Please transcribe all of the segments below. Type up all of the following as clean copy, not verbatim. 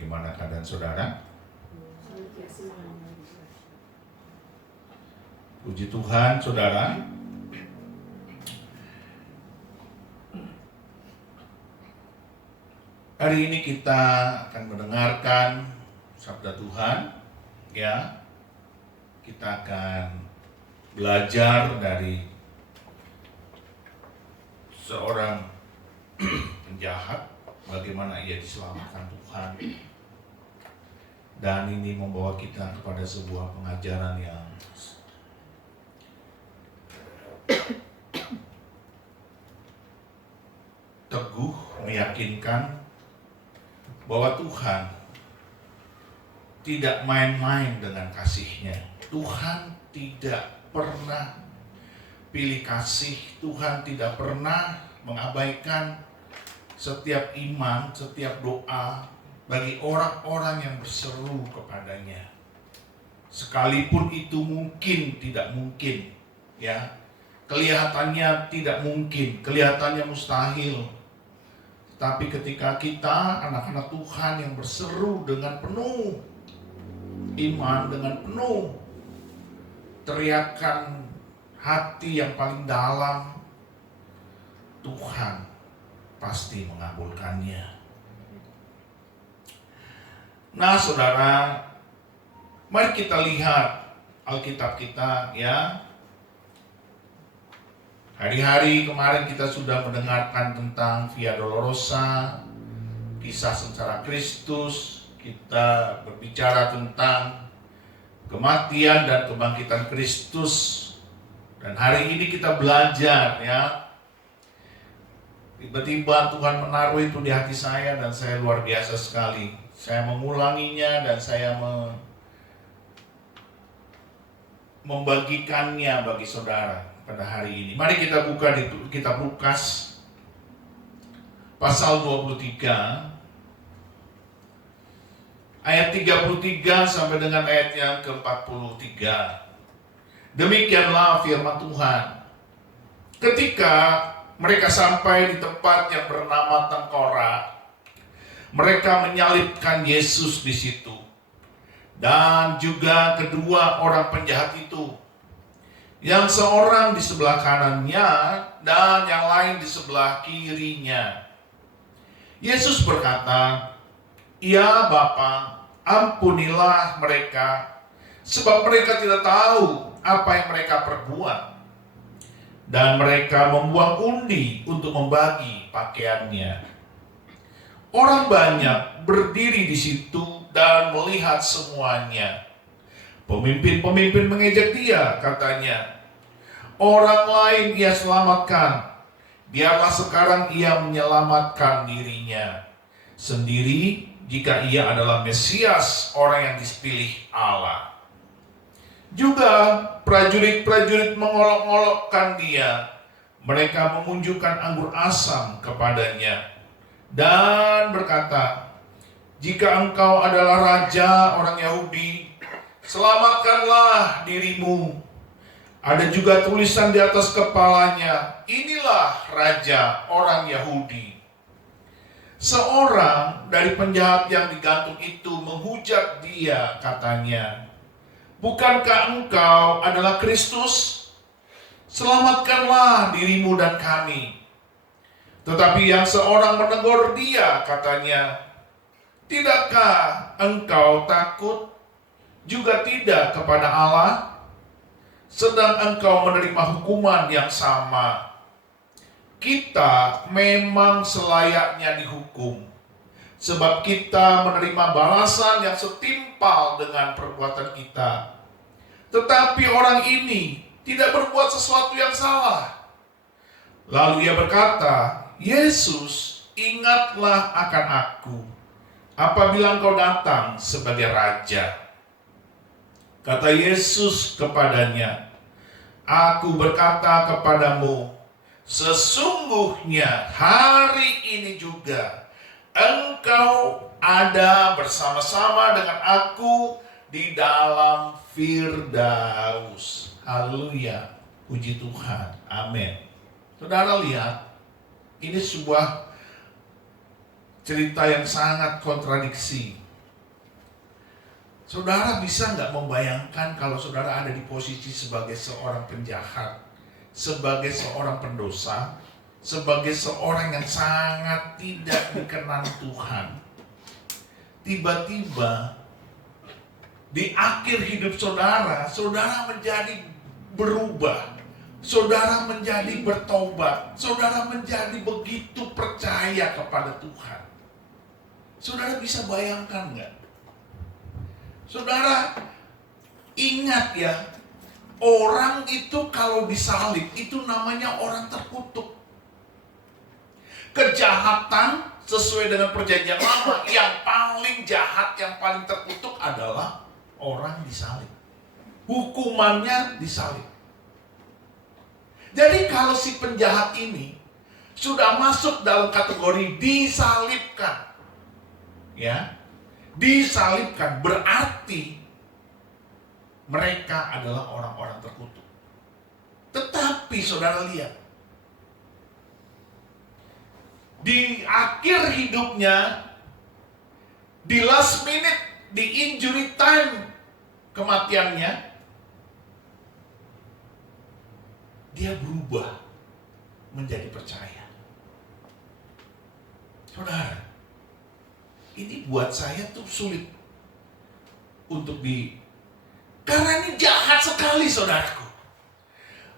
Bagaimana keadaan saudara? Puji Tuhan saudara. Hari ini kita akan mendengarkan sabda Tuhan, ya. Kita akan belajar dari seorang penjahat, bagaimana ia diselamatkan Tuhan. Dan ini membawa kita kepada sebuah pengajaran yang teguh, meyakinkan bahwa Tuhan tidak main-main dengan kasih-Nya. Tuhan tidak pernah pilih kasih, Tuhan tidak pernah mengabaikan setiap iman, setiap doa bagi orang-orang yang berseru kepadanya. Sekalipun itu mungkin tidak mungkin, ya. Kelihatannya tidak mungkin, kelihatannya mustahil. Tapi ketika kita anak-anak Tuhan yang berseru dengan penuh iman, dengan penuh teriakan hati yang paling dalam, Tuhan pasti mengabulkannya. Nah saudara, mari kita lihat Alkitab kita, ya. Hari-hari kemarin kita sudah mendengarkan tentang Via Dolorosa, kisah sengsara Kristus. Kita berbicara tentang kematian dan kebangkitan Kristus. Dan hari ini kita belajar, ya. Tiba-tiba Tuhan menaruh itu di hati saya dan saya luar biasa sekali. Saya mengulanginya dan saya membagikannya bagi saudara pada hari ini. Mari kita buka di kitab Lukas pasal 23 ayat 33 sampai dengan ayat yang ke-43. Demikianlah firman Tuhan. Ketika mereka sampai di tempat yang bernama Tengkorak, mereka menyalibkan Yesus di situ, dan juga kedua orang penjahat itu, yang seorang di sebelah kanannya dan yang lain di sebelah kirinya. Yesus berkata, "Ya Bapa, ampunilah mereka, sebab mereka tidak tahu apa yang mereka perbuat." Dan mereka membuang undi untuk membagi pakaiannya. Orang banyak berdiri di situ dan melihat semuanya. Pemimpin-pemimpin mengejek dia, katanya, "Orang lain ia selamatkan, biarlah sekarang ia menyelamatkan dirinya sendiri jika ia adalah Mesias, orang yang dipilih Allah." Juga prajurit-prajurit mengolok-olokkan dia. Mereka mengunjukkan anggur asam kepadanya dan berkata, "Jika engkau adalah raja orang Yahudi, selamatkanlah dirimu." Ada juga tulisan di atas kepalanya, "Inilah raja orang Yahudi." Seorang dari penjahat yang digantung itu menghujat dia, katanya, "Bukankah engkau adalah Kristus? Selamatkanlah dirimu dan kami." Tetapi yang seorang menegur dia, katanya, "Tidakkah engkau takut juga tidak kepada Allah, sedang engkau menerima hukuman yang sama? Kita memang selayaknya dihukum, sebab kita menerima balasan yang setimpal dengan perbuatan kita. Tetapi orang ini tidak berbuat sesuatu yang salah." Lalu ia berkata, "Yesus, ingatlah akan aku apabila engkau datang sebagai raja." Kata Yesus kepadanya, "Aku berkata kepadamu, sesungguhnya hari ini juga engkau ada bersama-sama dengan aku di dalam Firdaus." Haleluya, puji Tuhan, amin. Saudara lihat, ini sebuah cerita yang sangat kontradiksi. Saudara bisa nggak membayangkan kalau saudara ada di posisi sebagai seorang penjahat, sebagai seorang pendosa, sebagai seorang yang sangat tidak dikenal Tuhan. Tiba-tiba di akhir hidup saudara, saudara menjadi berubah. Saudara menjadi bertobat. Saudara menjadi begitu percaya kepada Tuhan. Saudara bisa bayangkan nggak? Saudara ingat ya, orang itu kalau disalib itu namanya orang terkutuk. Kejahatan sesuai dengan perjanjian lama yang paling jahat, yang paling terkutuk adalah orang disalib. Hukumannya disalib. Jadi kalau si penjahat ini sudah masuk dalam kategori disalibkan, ya, disalibkan berarti mereka adalah orang-orang terkutuk. Tetapi saudara lihat, di akhir hidupnya, di last minute, di injury time kematiannya, dia berubah menjadi percaya. Saudara, ini buat saya tuh sulit untuk karena ini jahat sekali saudaraku.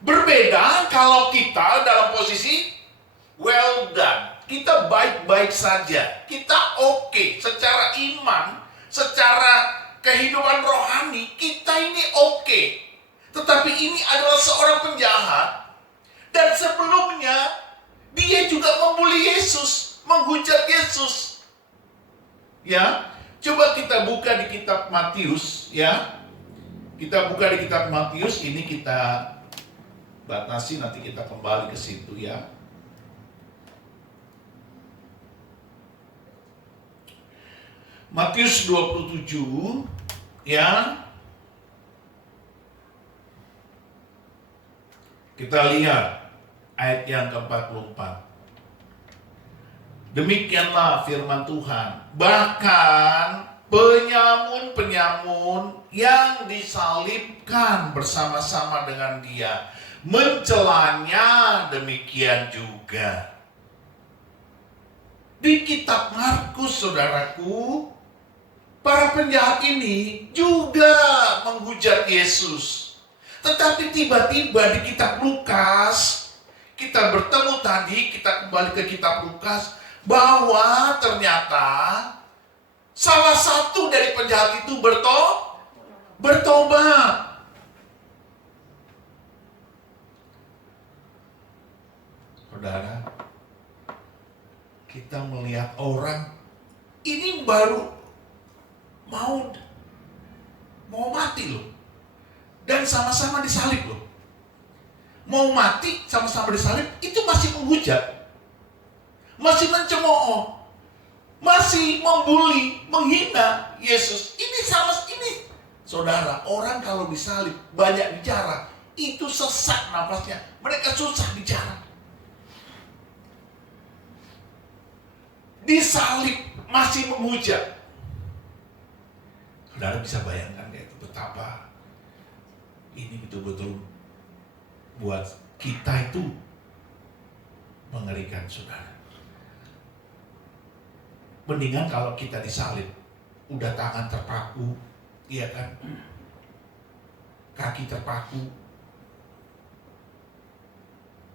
Berbeda kalau kita dalam posisi well done, kita baik-baik saja, kita oke, secara iman, secara kehidupan rohani, kita ini oke. Tetapi ini adalah seorang penjahat, dan sebelumnya dia juga membuli Yesus, menghujat Yesus. Ya, coba kita buka di kitab Matius, ya. Kita buka di kitab Matius, ini kita batasi, nanti kita kembali ke situ ya. Matius 27, ya. Kita lihat ayat yang ke-44. Demikianlah firman Tuhan. Bahkan penyamun-penyamun yang disalibkan bersama-sama dengan dia, mencelanya demikian juga. Di kitab Markus, saudaraku, para penjahat ini juga menghujat Yesus. Tetapi tiba-tiba di kitab Lukas, kita bertemu tadi, kita kembali ke kitab Lukas, bahwa ternyata salah satu dari penjahat itu bertobat. Saudara, kita melihat orang ini baru mau mati loh, dan sama-sama disalib loh. Mau mati sama-sama disalib, itu masih menghujat, masih mencemooh, masih membuli, menghina Yesus. Ini saudara, orang kalau disalib banyak bicara, itu sesak nafasnya, mereka susah bicara. Disalib masih menghujat. Saudara bisa bayangkan ya, itu betapa ini betul-betul buat kita itu mengerikan, saudara. Mendingan kalau kita disalib, udah tangan terpaku, iya kan, kaki terpaku,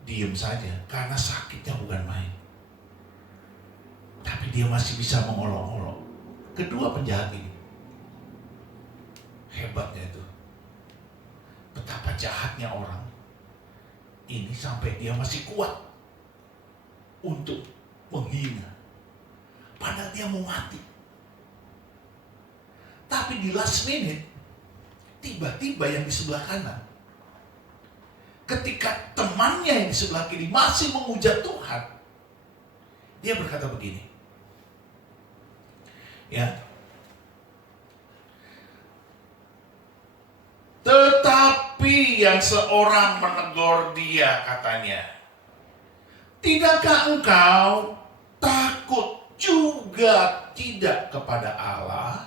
diem saja, karena sakitnya bukan main. Tapi dia masih bisa mengolok-olok. Kedua penjahat ini, hebatnya itu, betapa jahatnya orang ini sampai dia masih kuat untuk menghina, padahal dia mau mati. Tapi di last minute, tiba-tiba yang di sebelah kanan, ketika temannya yang di sebelah kiri masih menghujat Tuhan, dia berkata begini, ya, tetapi yang seorang menegur dia, katanya, tidakkah engkau takut juga tidak kepada Allah,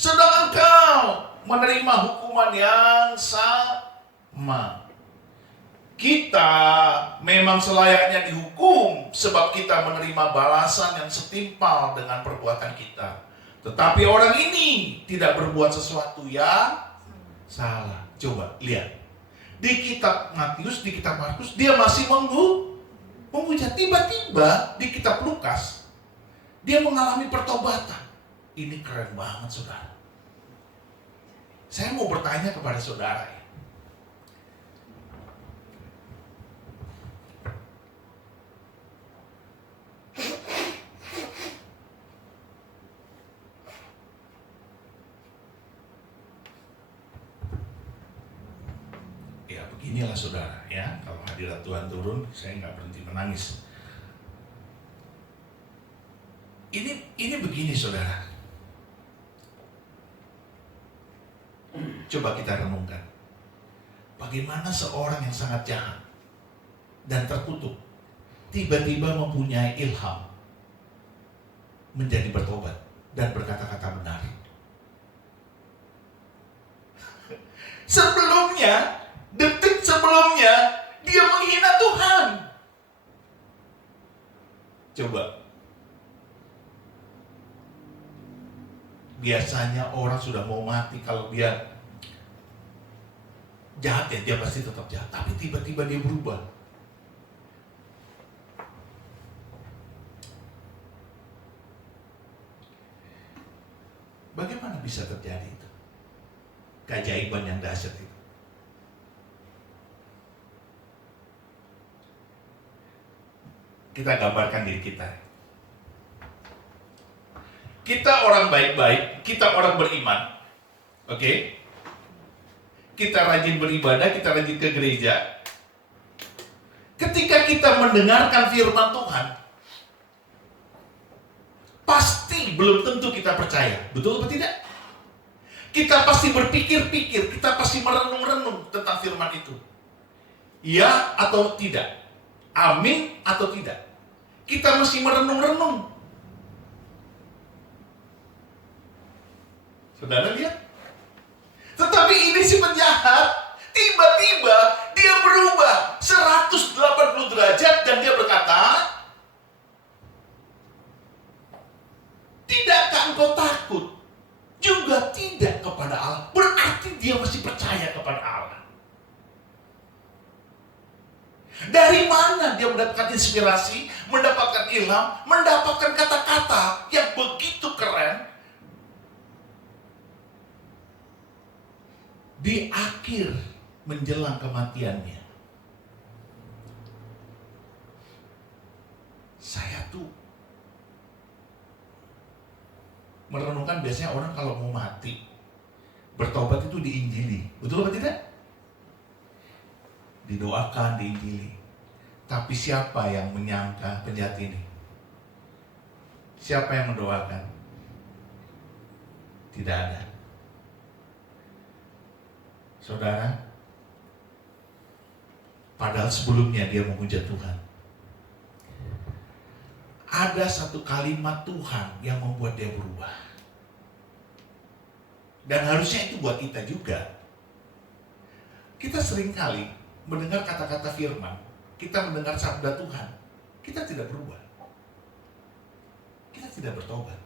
sedang engkau menerima hukuman yang sama. Kita memang selayaknya dihukum sebab kita menerima balasan yang setimpal dengan perbuatan kita. Tetapi orang ini tidak berbuat sesuatu yang salah. Coba lihat. Di kitab Matius, di kitab Markus, dia masih menghujat. Tiba-tiba di kitab Lukas, dia mengalami pertobatan. Ini keren banget, saudara. Saya mau bertanya kepada saudara ya. Ya beginilah saudara ya, kalau hadirat Tuhan turun, saya nggak berhenti menangis. Ini begini saudara. Coba kita renungkan. Bagaimana seorang yang sangat jahat dan terkutuk tiba-tiba mempunyai ilham menjadi bertobat dan berkata-kata benar. Sebelumnya, detik sebelumnya, dia menghina Tuhan. Coba. Biasanya orang sudah mau mati, kalau dia jahat ya, dia pasti tetap jahat. Tapi tiba-tiba dia berubah. Bagaimana bisa terjadi itu? Keajaiban yang dahsyat itu. Kita gambarkan diri kita. Kita orang baik-baik, kita orang beriman. Oke? Kita rajin beribadah, kita rajin ke gereja. Ketika kita mendengarkan firman Tuhan, pasti belum tentu kita percaya. Betul atau tidak? Kita pasti berpikir-pikir, kita pasti merenung-renung tentang firman itu. Ya atau tidak? Amin atau tidak? Kita mesti merenung-renung. Saudara lihat? Tetapi ini si penjahat, tiba-tiba dia berubah 180 derajat dan dia berkata, tidakkah engkau takut? Juga tidak kepada Allah. Berarti dia masih percaya kepada Allah. Dari mana dia mendapatkan inspirasi, mendapatkan ilham, mendapatkan kata-kata yang begitu keren? Di akhir menjelang kematiannya, saya tuh merenungkan, biasanya orang kalau mau mati bertobat itu diinjili, betul apa tidak? Didoakan, diinjili. Tapi siapa yang menyangka penjahat ini? Siapa yang mendoakan? Tidak ada. Saudara, padahal sebelumnya dia menghujat Tuhan. Ada satu kalimat Tuhan yang membuat dia berubah. Dan harusnya itu buat kita juga. Kita seringkali mendengar kata-kata firman, kita mendengar sabda Tuhan, kita tidak berubah. Kita tidak bertobat.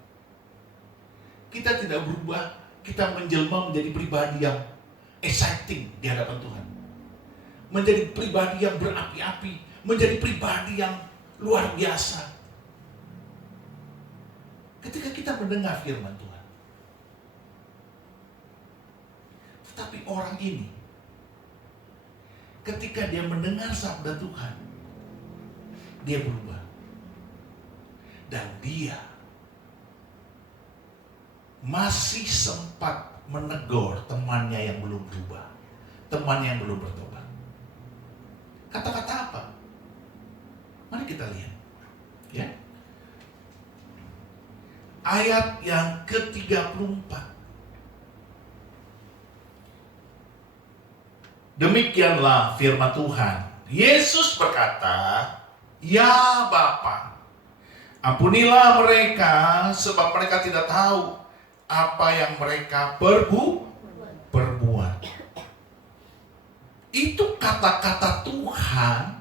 Kita tidak berubah, kita menjelma menjadi pribadi yang exciting di hadapan Tuhan. Menjadi pribadi yang berapi-api, menjadi pribadi yang luar biasa. Ketika kita mendengar firman Tuhan. Tetapi orang ini, ketika dia mendengar sabda Tuhan, dia berubah. Dan dia masih sempat menegur temannya yang belum berubah, temannya yang belum bertobat. Kata-kata apa? Mari kita lihat. Ya. Ayat yang ke-34. Demikianlah firman Tuhan. Yesus berkata, "Ya Bapa, ampunilah mereka sebab mereka tidak tahu apa yang mereka perbuat. Itu kata-kata Tuhan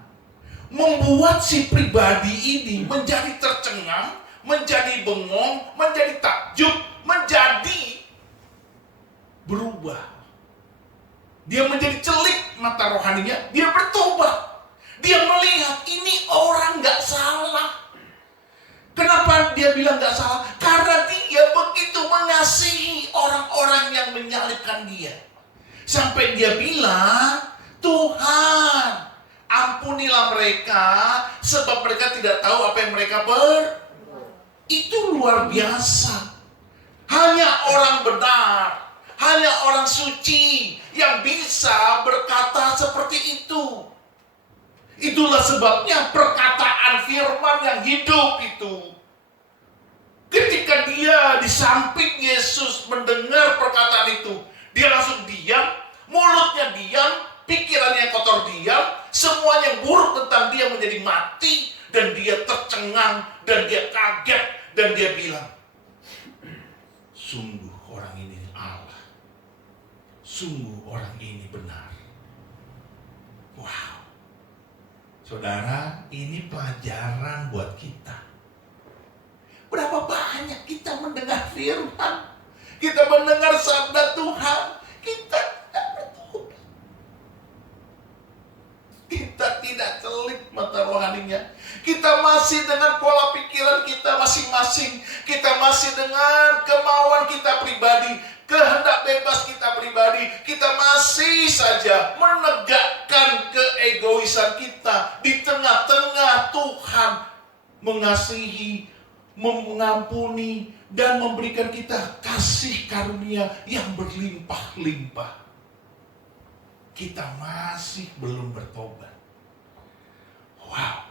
membuat si pribadi ini menjadi tercengang, menjadi bengong, menjadi takjub, menjadi berubah. Dia menjadi celik mata rohaninya, dia bertobat. Dia melihat ini orang gak salah. Kenapa dia bilang gak salah? Karena dia begitu mengasihi orang-orang yang menyalibkan dia. Sampai dia bilang, Tuhan, ampunilah mereka, sebab mereka tidak tahu apa yang mereka Itu luar biasa. Hanya orang benar, hanya orang suci yang bisa berkata seperti itu. Itulah sebabnya perkataan firman yang hidup itu. Ketika dia di samping Yesus mendengar perkataan itu, dia langsung diam, mulutnya diam, pikirannya kotor diam, semuanya yang buruk tentang dia menjadi mati, dan dia tercengang, dan dia kaget, dan dia bilang, sungguh orang ini Allah, sungguh orang ini benar. Wow. Saudara, ini pelajaran buat kita. Berapa banyak kita mendengar firman, kita mendengar sabda Tuhan, kita tidak bertobat. Kita tidak celik mata rohaninya. Kita masih dengan pola pikiran kita masing-masing. Kita masih dengan kemauan kita pribadi, kehendak bebas kita pribadi. Kita masih saja menegakkan keegoisan kita di tengah-tengah Tuhan mengasihi, mengampuni, dan memberikan kita kasih karunia yang berlimpah-limpah. Kita masih belum bertobat. Wow,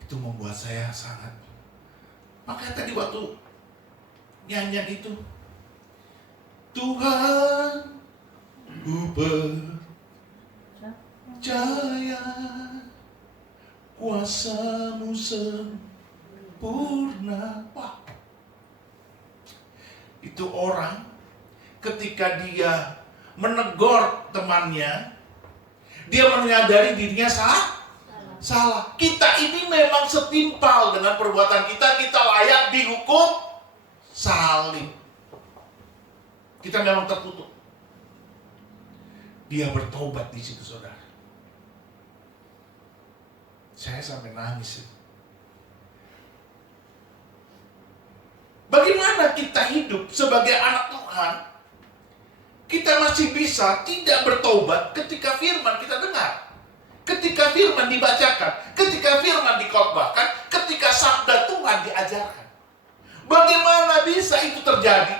itu membuat saya sangat. Makanya tadi waktu nyanyian itu, Tuhan, ku percaya kuasa-Mu sempurna. Wah, itu orang ketika dia menegur temannya, dia menyadari dirinya salah. Kita ini memang setimpal dengan perbuatan kita. Kita layak dihukum salib. Kita memang tertutup. Dia bertobat di situ, saudara. Saya sampai nangis. Bagaimana kita hidup sebagai anak Tuhan? Kita masih bisa tidak bertobat ketika firman kita dengar, ketika firman dibacakan, ketika firman dikhotbahkan, ketika sabda Tuhan diajarkan. Bagaimana bisa itu terjadi?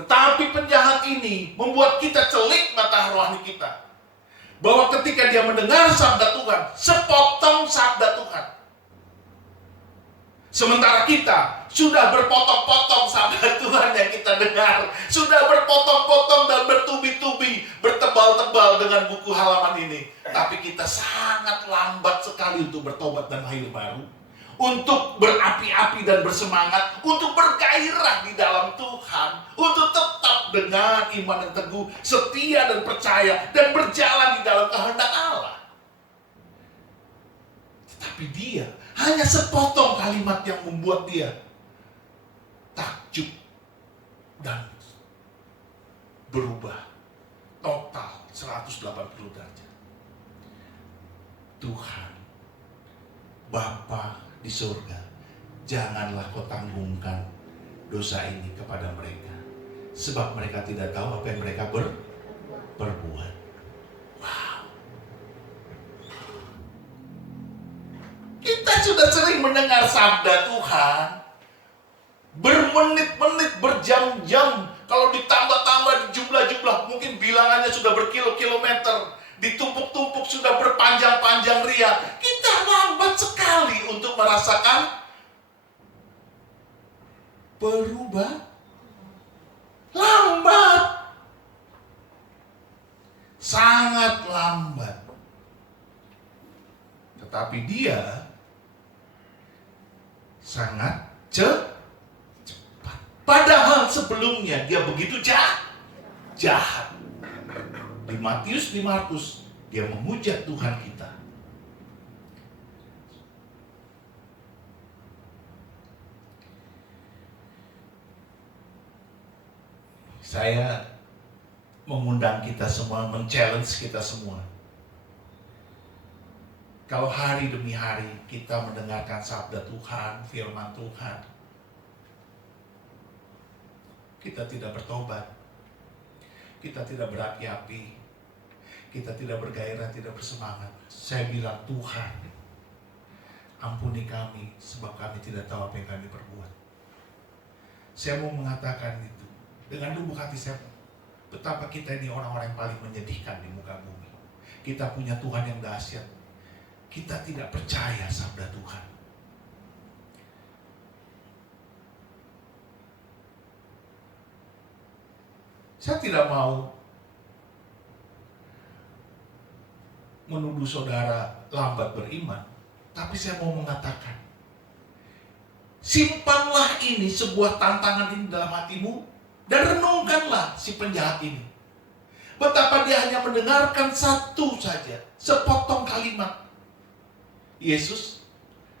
Tetapi penjahat ini membuat kita celik mata rohani kita, bahwa ketika dia mendengar sabda Tuhan, sepotong sabda Tuhan. Sementara kita sudah berpotong-potong sabda Tuhan yang kita dengar, sudah berpotong-potong dan bertubi-tubi, bertebal-tebal dengan buku halaman ini. Tapi kita sangat lambat sekali untuk bertobat dan lahir baru, untuk berapi-api dan bersemangat, untuk bergairah di dalam Tuhan, untuk tetap dengan iman yang teguh, setia dan percaya, dan berjalan di dalam kehendak Allah. Tetapi dia hanya sepotong kalimat yang membuat dia takjub dan berubah total 180 derajat. Tuhan, Bapa di surga, janganlah kau tanggungkan dosa ini kepada mereka, sebab mereka tidak tahu apa yang mereka berbuat. Wow. Kita sudah sering mendengar sabda Tuhan, bermenit-menit, berjam-jam. Kalau ditambah-tambah jumlah-jumlah, mungkin bilangannya sudah berkilo-kilometer, ditumpuk-tumpuk sudah berpanjang-panjang ria. Kita lambat sekali untuk merasakan berubah. Lambat, sangat lambat. Tetapi dia sangat cepat. Padahal sebelumnya dia begitu jahat. Di Matius 500 dia menghujat Tuhan kita. Saya mengundang kita semua, men-challenge kita semua. Kalau hari demi hari kita mendengarkan sabda Tuhan, firman Tuhan, kita tidak bertobat, kita tidak berapi-api, kita tidak bergairah, tidak bersemangat. Saya bilang, Tuhan, ampuni kami sebab kami tidak tahu apa yang kami perbuat. Saya mau mengatakan itu dengan lubuk hati saya, betapa kita ini orang-orang yang paling menyedihkan di muka bumi. Kita punya Tuhan yang dahsyat, kita tidak percaya sabda Tuhan. Saya tidak mau menuduh saudara lambat beriman, tapi saya mau mengatakan, simpanlah ini, sebuah tantangan ini dalam hatimu, dan renungkanlah si penjahat ini. Betapa dia hanya mendengarkan satu saja, sepotong kalimat Yesus,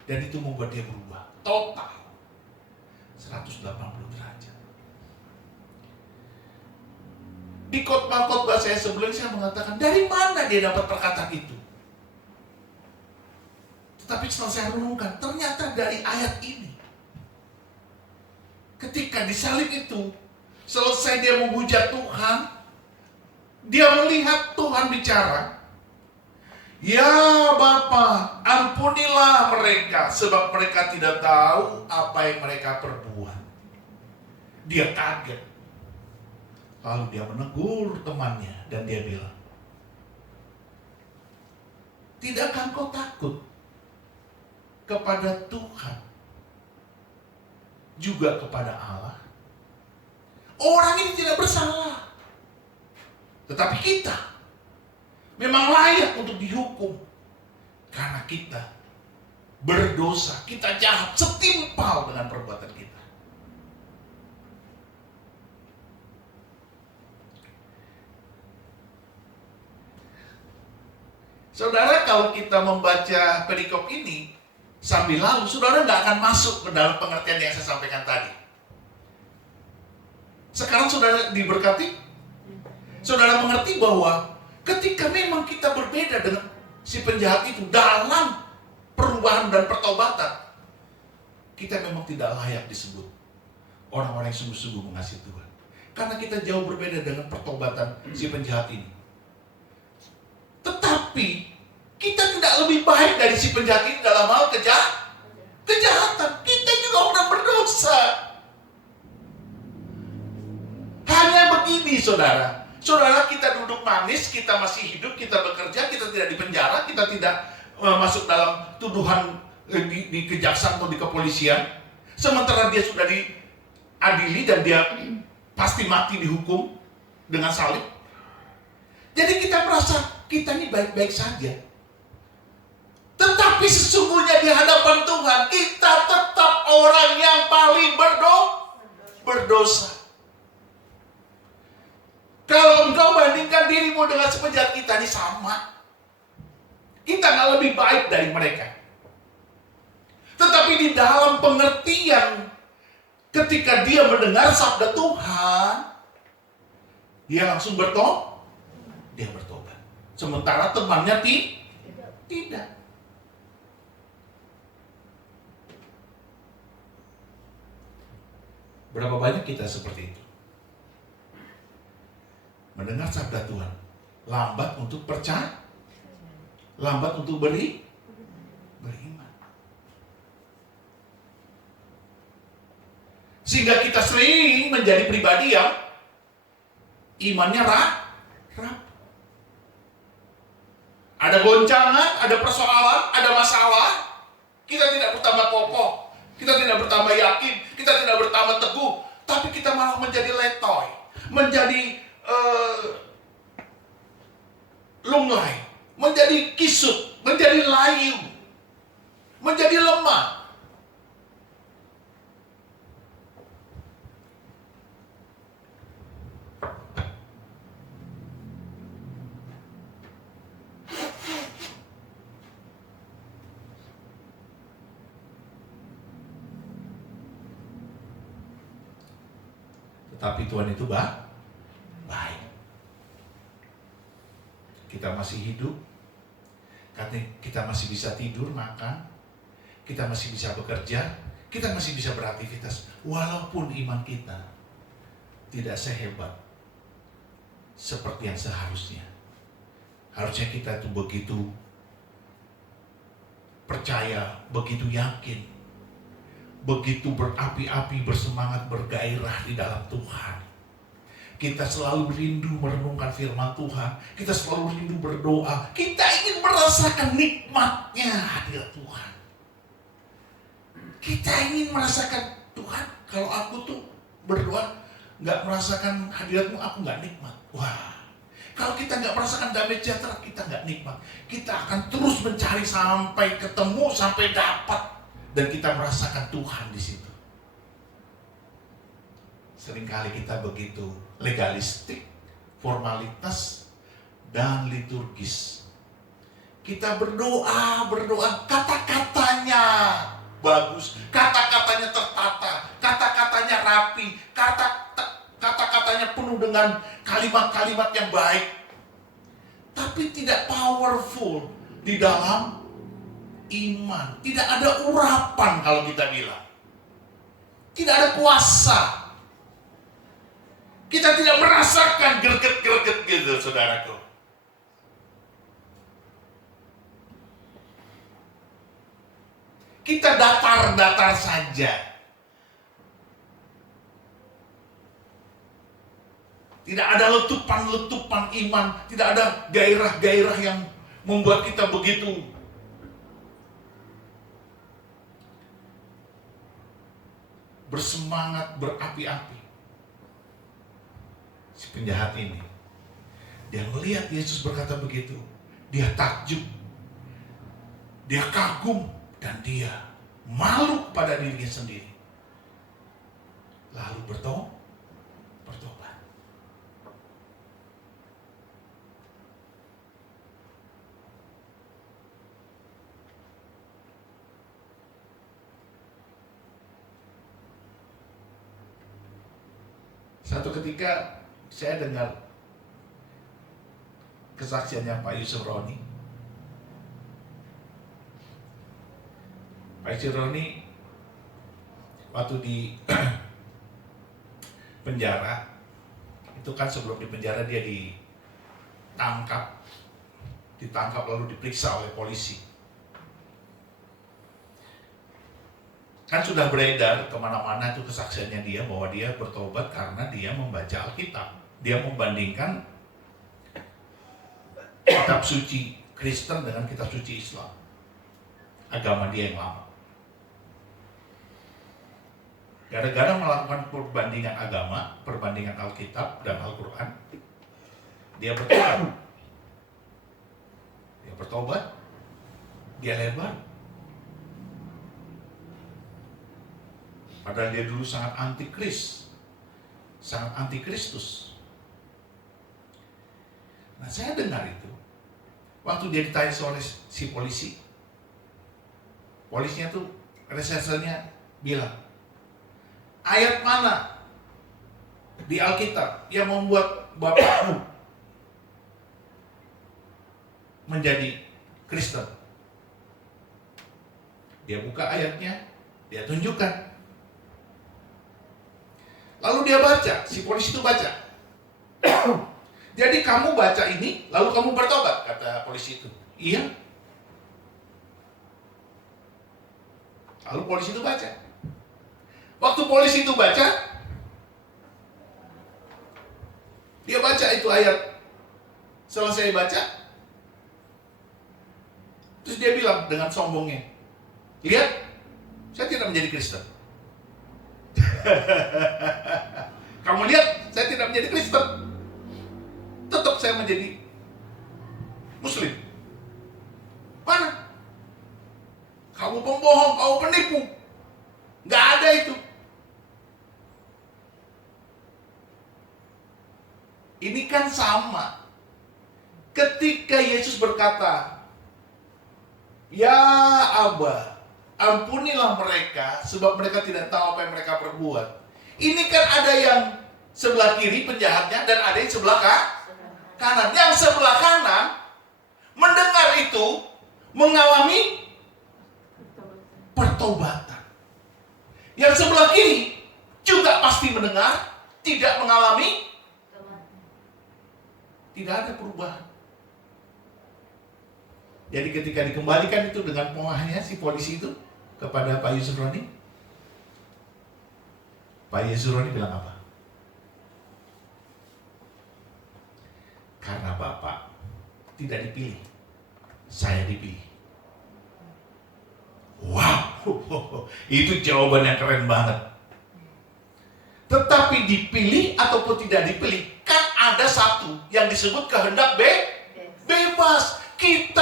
dan itu membuat dia berubah total 180 derajat. Di khotbah-khotbah saya sebelumnya saya mengatakan, dari mana dia dapat perkataan itu? Tetapi setelah saya renungkan, ternyata dari ayat ini. Ketika disalib itu, selesai dia menghujat Tuhan, dia melihat Tuhan bicara, ya Bapa, ampunilah mereka, sebab mereka tidak tahu apa yang mereka perbuat. Dia kaget. Lalu dia menegur temannya dan dia bilang, tidakkah kau takut kepada Tuhan, juga kepada Allah? Orang ini tidak bersalah, tetapi kita memang layak untuk dihukum karena kita berdosa, kita jahat, setimpal dengan perbuatan kita. Saudara, kalau kita membaca perikop ini sambil lalu, saudara nggak akan masuk ke dalam pengertian yang saya sampaikan tadi. Sekarang saudara diberkati, saudara mengerti bahwa ketika memang kita berbeda dengan si penjahat itu dalam perubahan dan pertobatan, kita memang tidak layak disebut orang-orang yang sungguh-sungguh mengasihi Tuhan. Karena kita jauh berbeda dengan pertobatan si penjahat ini. Tetapi kita tidak lebih baik dari si penjahat ini dalam hal kejahatan. Kita juga orang berdosa. Hanya begini, saudara. Saudara, kita duduk manis, kita masih hidup, kita bekerja, kita tidak dipenjara, kita tidak masuk dalam tuduhan di kejaksaan atau di kepolisian. Sementara dia sudah diadili dan dia pasti mati dihukum dengan salib. Jadi kita merasa kita ini baik-baik saja. Tetapi sesungguhnya di hadapan Tuhan kita tetap orang yang paling berdosa. Kalau engkau bandingkan dirimu dengan sepenjahat kita, ini sama. Kita nggak lebih baik dari mereka. Tetapi di dalam pengertian ketika dia mendengar sabda Tuhan, dia langsung bertobat. Sementara temannya tidak. Berapa banyak kita seperti itu? Mendengar sabda Tuhan, lambat untuk percaya, lambat untuk beriman. Sehingga kita sering menjadi pribadi yang imannya rapuh. Ada goncangan, ada persoalan, ada masalah, kita tidak bertambah kokoh, kita tidak bertambah yakin, kita tidak bertambah teguh, tapi kita malah menjadi letoy, menjadi lunglai, menjadi kisut, menjadi layu, menjadi lemah. Tetapi Tuhan itu baik. Kita masih hidup, kita masih bisa tidur, makan, kita masih bisa bekerja, kita masih bisa beraktivitas. Walaupun iman kita tidak sehebat seperti yang seharusnya. Harusnya kita itu begitu percaya, begitu yakin, begitu berapi-api, bersemangat, bergairah di dalam Tuhan. Kita selalu rindu merenungkan firman Tuhan. Kita selalu rindu berdoa. Kita ingin merasakan nikmatnya hadirat Tuhan. Kita ingin merasakan, Tuhan, kalau aku tuh berdoa nggak merasakan hadiratmu, aku nggak nikmat. Wah, kalau kita nggak merasakan damai sejahtera, kita nggak nikmat. Kita akan terus mencari sampai ketemu, sampai dapat, dan kita merasakan Tuhan di situ. Seringkali kita begitu legalistik, formalitas, dan liturgis. Kita berdoa, kata-katanya bagus, kata-katanya tertata, kata-katanya rapi, kata-katanya penuh dengan kalimat-kalimat yang baik. Tapi tidak powerful di dalam iman. Tidak ada urapan kalau kita bilang. Tidak ada kuasa. Kita tidak merasakan greget-greget gitu, saudaraku. Kita datar-datar saja. Tidak ada letupan-letupan iman. Tidak ada gairah-gairah yang membuat kita begitu bersemangat, berapi-api. Si penjahat ini, dia melihat Yesus berkata begitu, dia takjub, dia kagum, dan dia malu pada dirinya sendiri. Lalu bertobat. Satu ketika saya dengar kesaksiannya Pak Yusuf Roni. Pak Yusuf Roni waktu di penjara, itu kan sebelum di penjara dia ditangkap lalu diperiksa oleh polisi. Kan sudah beredar kemana-mana itu kesaksiannya dia bahwa dia bertobat karena dia membaca Alkitab. Dia membandingkan kitab suci Kristen dengan kitab suci Islam, agama dia yang lama. Gara-gara melakukan perbandingan agama, perbandingan Alkitab dan Al-Quran, dia bertobat. Dia lebar. Padahal dia dulu sangat antikris, sangat antikristus. Nah, saya dengar itu waktu dia ditanya oleh si polisi. Polisinya tuh, resersernya bilang, ayat mana di Alkitab yang membuat bapakmu menjadi Kristen? Dia buka ayatnya, dia tunjukkan. Lalu dia baca, si polisi itu baca. Jadi kamu baca ini, lalu kamu bertobat, kata polisi itu. Iya. Lalu polisi itu baca. Waktu polisi itu baca, dia baca itu ayat. Selesai baca, terus dia bilang dengan sombongnya, lihat, saya tidak menjadi Kristen. Kamu lihat, saya tidak menjadi Kristen. Tetap saya menjadi Muslim. Mana? Kamu pembohong, kamu penipu. Nggak ada itu. Ini kan sama. Ketika Yesus berkata, ya Aba, ampunilah mereka, sebab mereka tidak tahu apa yang mereka perbuat. Ini kan ada yang sebelah kiri penjahatnya dan ada yang sebelah kanan. Yang sebelah kanan mendengar itu mengalami pertobatan. Yang sebelah kiri juga pasti mendengar, tidak mengalami, tidak ada perubahan. Jadi ketika dikembalikan itu dengan pengolahannya si polisi itu kepada Pak Yusuf Roni, Pak Yusuf Roni bilang apa? Karena Bapak tidak dipilih, saya dipilih. Wow, itu jawaban yang keren banget. Tetapi dipilih ataupun tidak dipilih, kan ada satu yang disebut kehendak bebas. Kita